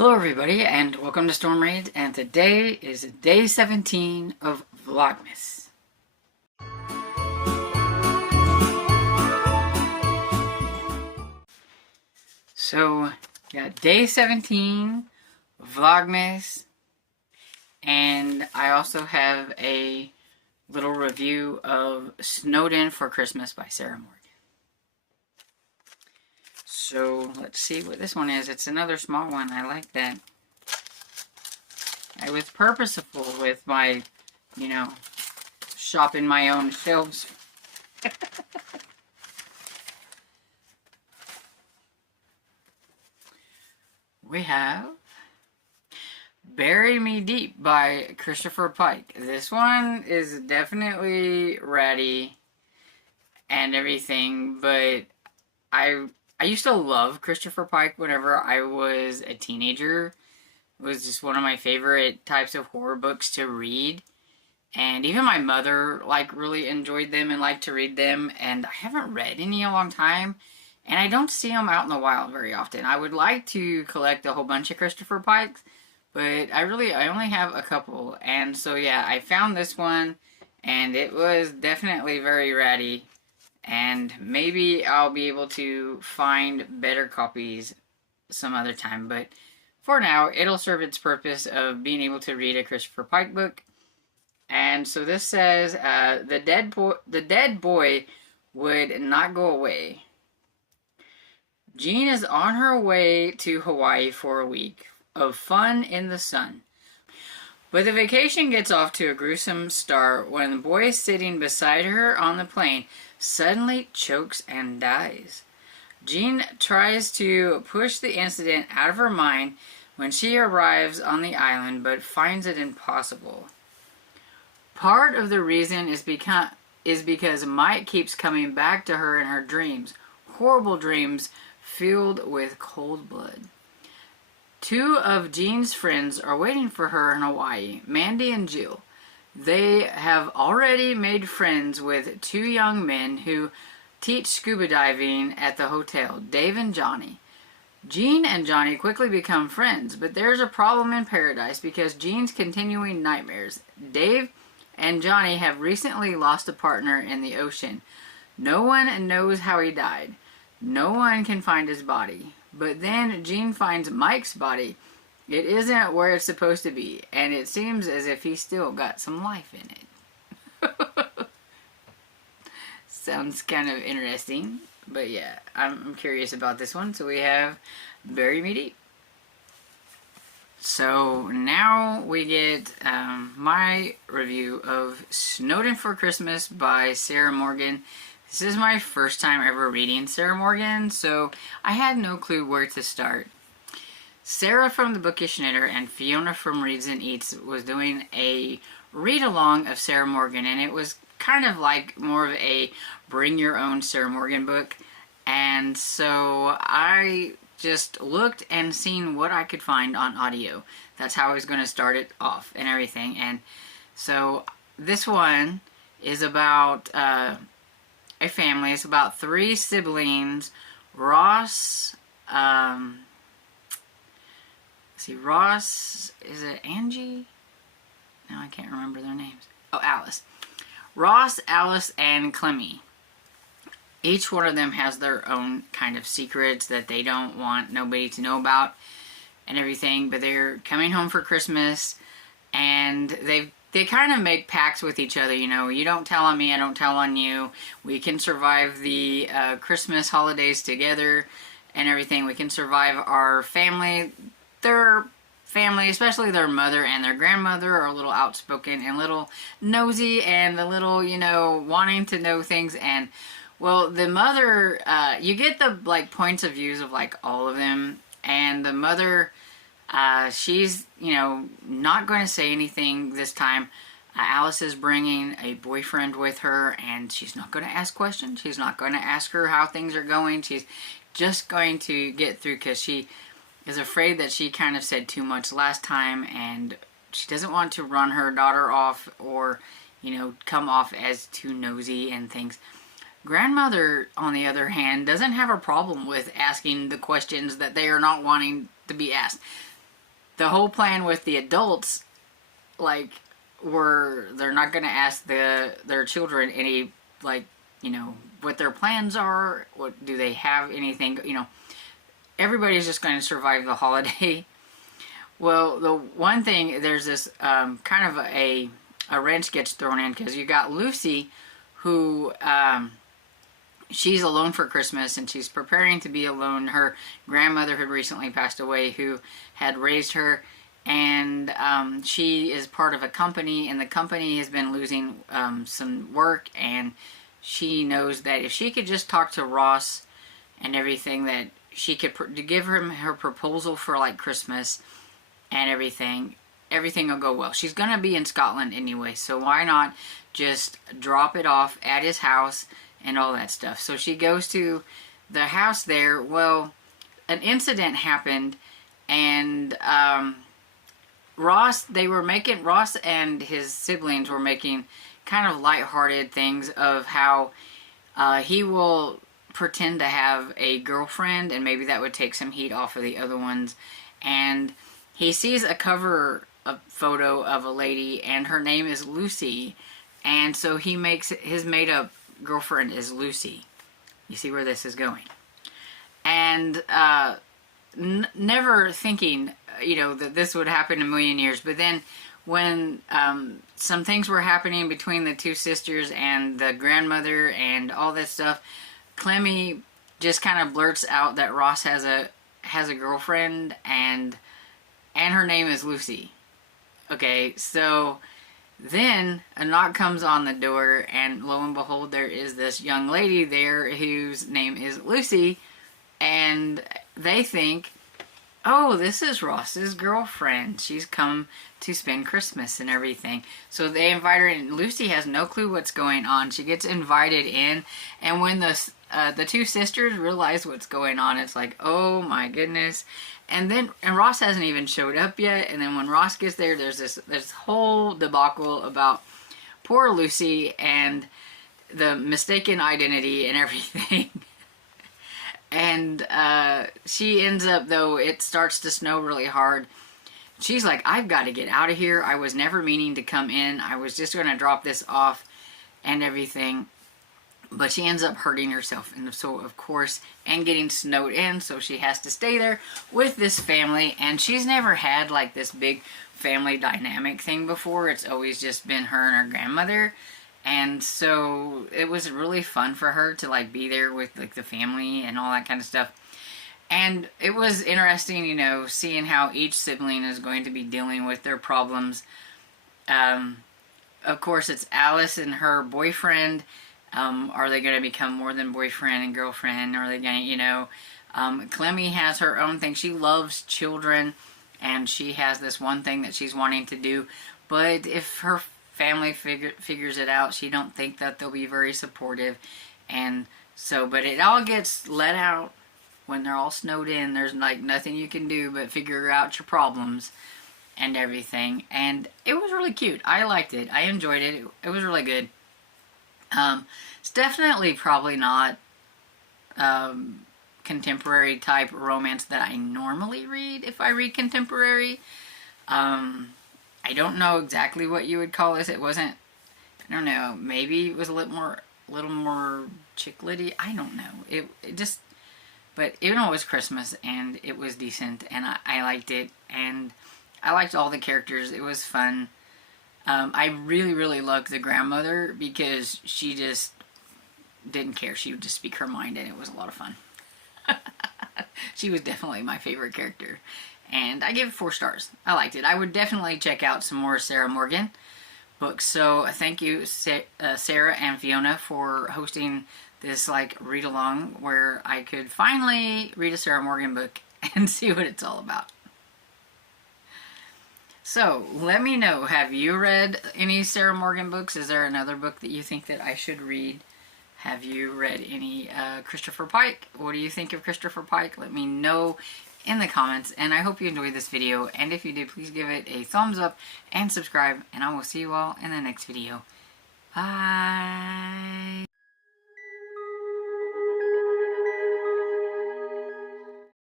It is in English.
Hello everybody and welcome to Storm Raids, and today is day 17 of Vlogmas. So, day 17, Vlogmas, and I also have a little review of Snowed In for Christmas by Sarah Morgan. So, let's see what this one is. It's another small one. I like that. I was purposeful with my, shopping my own shelves. We have Bury Me Deep by Christopher Pike. This one is definitely ratty and everything, but I used to love Christopher Pike whenever I was a teenager. It was just one of my favorite types of horror books to read. And even my mother, really enjoyed them and liked to read them. And I haven't read any in a long time. And I don't see them out in the wild very often. I would like to collect a whole bunch of Christopher Pikes, but I only have a couple. And so, yeah, I found this one, and it was definitely very ratty. And maybe I'll be able to find better copies some other time. But for now, it'll serve its purpose of being able to read a Christopher Pike book. And so this says, the dead boy would not go away. Jean is on her way to Hawaii for a week of fun in the sun. But the vacation gets off to a gruesome start when the boy sitting beside her on the plane suddenly chokes and dies. Jean tries to push the incident out of her mind when she arrives on the island, but finds it impossible. Part of the reason is because Mike keeps coming back to her in her dreams, horrible dreams filled with cold blood. Two of Jean's friends are waiting for her in Hawaii, Mandy and Jill. They have already made friends with two young men who teach scuba diving at the hotel, Dave and Johnny. Jean and Johnny quickly become friends, but there's a problem in paradise because Jean's continuing nightmares. Dave and Johnny have recently lost a partner in the ocean. No one knows how he died. No one can find his body. But then Jean finds Mike's body. It isn't where it's supposed to be, and it seems as if he's still got some life in it. Sounds kind of interesting, but yeah, I'm curious about this one. So we have Bury Me Deep. So now we get my review of Snowed In for Christmas by Sarah Morgan. This is my first time ever reading Sarah Morgan, so I had no clue where to start. Sarah from The Bookish Knitter and Fiona from Reads and Eats was doing a read-along of Sarah Morgan, and it was kind of like more of a bring your own Sarah Morgan book. And so I just looked and seen what I could find on audio. That's how I was going to start it off and everything. And so this one is about a family. It's about three siblings. Ross, Ross, is it Angie? No, I can't remember their names. Oh, Alice. Ross, Alice, and Clemmy. Each one of them has their own kind of secrets that they don't want nobody to know about and everything, but they're coming home for Christmas, and they kind of make pacts with each other, you don't tell on me, I don't tell on you. We can survive the Christmas holidays together and everything. We can survive our family. Their family, especially their mother and their grandmother, are a little outspoken and a little nosy and a little, wanting to know things. And well, the mother, you get the points of views of all of them, and the mother, she's not going to say anything this time. Alice is bringing a boyfriend with her, and she's not going to ask questions. She's not going to ask her how things are going. She's just going to get through because she is afraid that she kind of said too much last time, and she doesn't want to run her daughter off or come off as too nosy and things. Grandmother, on the other hand, doesn't have a problem with asking the questions that they are not wanting to be asked. the whole plan with the adults, like, they're not going to ask their children any, like, you know, what their plans are, what do they have, anything, you know, everybody's just going to survive the holiday. Well, the one thing, there's this kind of a wrench gets thrown in, because you got Lucy, who she's alone for Christmas, and she's preparing to be alone. Her grandmother had recently passed away, who had raised her, and she is part of a company, and the company has been losing some work, and she knows that if she could just talk to Ross and everything, that she could give him her proposal for, like, Christmas and everything will go well. She's gonna be in Scotland anyway, so why not just drop it off at his house and all that stuff. So she goes to the house there. Well, an incident happened, and Ross and his siblings were making kind of lighthearted things of how he will pretend to have a girlfriend, and maybe that would take some heat off of the other ones. And he sees a cover photo of a lady, and her name is Lucy, and so he makes his made-up girlfriend is Lucy. You see where this is going. And never thinking, you know, that this would happen in a million years. But then when some things were happening between the two sisters and the grandmother and all that stuff, Clemmy just kind of blurts out that Ross has a girlfriend, and her name is Lucy. Okay, so then a knock comes on the door, and lo and behold, there is this young lady there whose name is Lucy, and they think, oh, this is Ross's girlfriend. She's come to spend Christmas and everything. So they invite her in. Lucy has no clue what's going on. She gets invited in, and when the two sisters realize what's going on, it's like, oh my goodness. And Ross hasn't even showed up yet. And then when Ross gets there, there's this whole debacle about poor Lucy and the mistaken identity and everything. And she ends up, though, it starts to snow really hard. She's like, I've got to get out of here. I was never meaning to come in. I was just going to drop this off and everything. But she ends up hurting herself, and so, of course, and getting snowed in, so she has to stay there with this family, and she's never had, like, this big family dynamic thing before. It's always just been her and her grandmother, and so it was really fun for her to, like, be there with, like, the family and all that kind of stuff. And it was interesting, you know, seeing how each sibling is going to be dealing with their problems. Of course, it's Alice and her boyfriend. Are they going to become more than boyfriend and girlfriend? Are they going to, you know, Clemmy has her own thing. She loves children, and she has this one thing that she's wanting to do. But if her family figures it out, she don't think that they'll be very supportive. And so, but it all gets let out when they're all snowed in. There's like nothing you can do but figure out your problems and everything. And it was really cute. I liked it. I enjoyed it. It was really good. It's definitely probably not contemporary type romance that I normally read if I read contemporary. I don't know exactly what you would call this. It wasn't, I don't know, maybe it was a little more chick-litty. I don't know. It just, but even though it was Christmas and it was decent and I liked it, and I liked all the characters. It was fun. I really, really loved the grandmother because she just didn't care. She would just speak her mind, and it was a lot of fun. She was definitely my favorite character, and I give it 4 stars. I liked it. I would definitely check out some more Sarah Morgan books. So thank you, Sarah and Fiona, for hosting this like read along where I could finally read a Sarah Morgan book and see what it's all about. So, let me know, have you read any Sarah Morgan books? Is there another book that you think that I should read? Have you read any Christopher Pike? What do you think of Christopher Pike? Let me know in the comments, and I hope you enjoyed this video, and if you did, please give it a thumbs up and subscribe, and I will see you all in the next video. Bye!